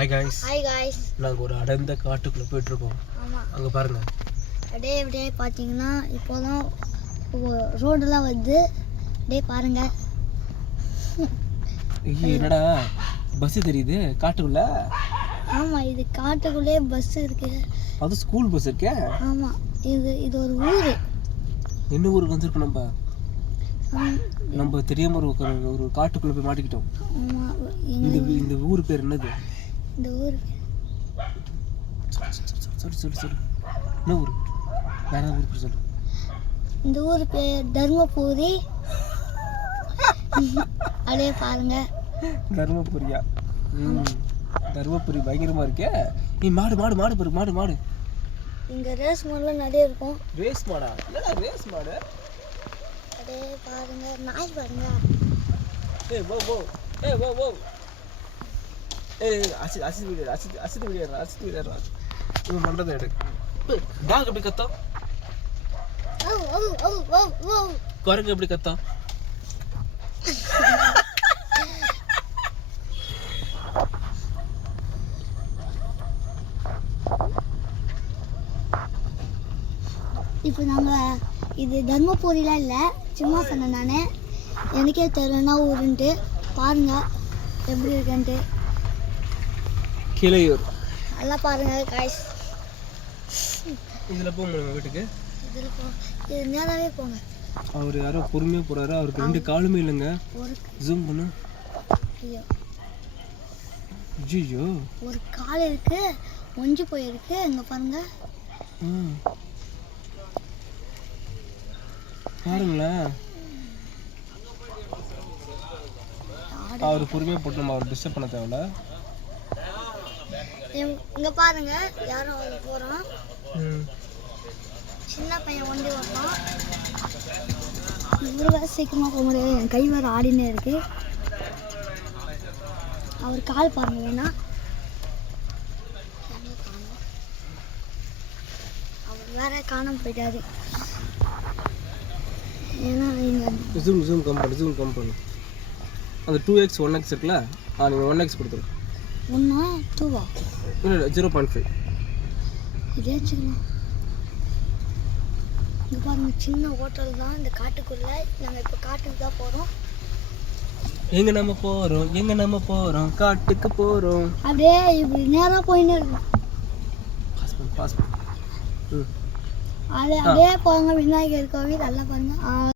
Hi guys. Hi guys. நாங்கள் ஒரு அடர்ந்த காட்டுக்குள்ளே போயிட்டுருக்கோம். ஆமாம், அங்கே பாருங்கள். அப்படியே பார்த்தீங்கன்னா இப்போ தான் ரோடெல்லாம் வந்து அப்படியே பாருங்கள். என்னடா பஸ்ஸு தெரியுது காட்டுக்குள்ள? ஆமாம், இது காட்டுக்குள்ளே பஸ் இருக்கு. அது ஸ்கூல் பஸ் இருக்கே. ஆமாம், இது ஒரு ஊர். என்ன ஊருக்கு வந்திருக்கோம் நம்ம தெரியாம ஒரு காட்டுக்குள்ளே போய் மாட்டிக்கிட்டோம். இந்த ஊர் பேர் என்னது? இந்த ஊர் சொல்லு என்ன ஊர்? வேற ஊர் பேர் சொல்லு. இந்த ஊர் பேர் தர்மபுரி. அப்படியே பாருங்க. தர்மபுரியா? தர்மபுரி பயங்கரமா இருக்கே. நீ மாடு பாரு. இங்க ரேஸ் மாடுலாம் நிறைய இருக்கும். ரேஸ் மாடா? என்னடா ரேஸ் மாடு? அப்படியே பாருங்க, நாய் பாருங்க. ஏய் போ அசித் வீடியோ இவன் பண்ணுறதை எடு. டாக் எப்படி கத்தம்? குரங்கு எப்படி கத்தம்? இப்போ நாங்கள் இது தர்மபுரிலாம் இல்லை, சும்மா சொன்னேன் நான். எனக்கே தெரியலன்னா ஊருன்ட்டு பாருங்க எப்படி இருக்குன்ட்டு. கிளையூர் எல்லாம் பாருங்க காய்ஸ். இதில் போக முடியும் வீட்டுக்கு? இதில் இது நேராகவே போங்க. அவர் யாரோ பொறுமையாக போகிறாரு. அவருக்கு 2 காலுமே இல்லைங்க. ஜூம் பண்ணு. ஐயோ, ஒரு கால் இருக்கு, ஒஞ்சி போயிருக்கு. இங்கே பாருங்க. பாருங்களேன், அவர் பொறுமையாக போட்டு நம்ம அவர் டிஸ்டர்ப் பண்ண தேவையில்ல. இங்கே பாருங்க, யாரும் போகிறோம். சின்ன பையன் ஒண்டி வரலாம். இவரு வேறு சீக்கிரமாக போக முடியாது, என் கை வேறு ஆடினே இருக்கு. அவர் கால் பாருங்க வேணா. அவர் வேற காணாம போயிட்டாரு. ஏன்னா ஜூம் கம் பண்ணு. அந்த 2x 1x இருக்குல்ல, நீங்கள் 1x கொடுத்துரு. 1 2 இல்லை 0.5 இதே வச்சுக்கலாம். இங்கே பாருங்க, சின்ன ஹோட்டல் தான் இந்த காட்டுக்குள்ளே. நாங்கள் இப்போ காட்டுக்கு தான் போகிறோம். எங்கே நம்ம போகிறோம் காட்டுக்கு போகிறோம். அப்படியே இப்படி நேராக போயின்னு இருக்கோம். பாஸ் அப்படியே போங்க, விநாயகர் கோவில். நல்லா பாருங்க.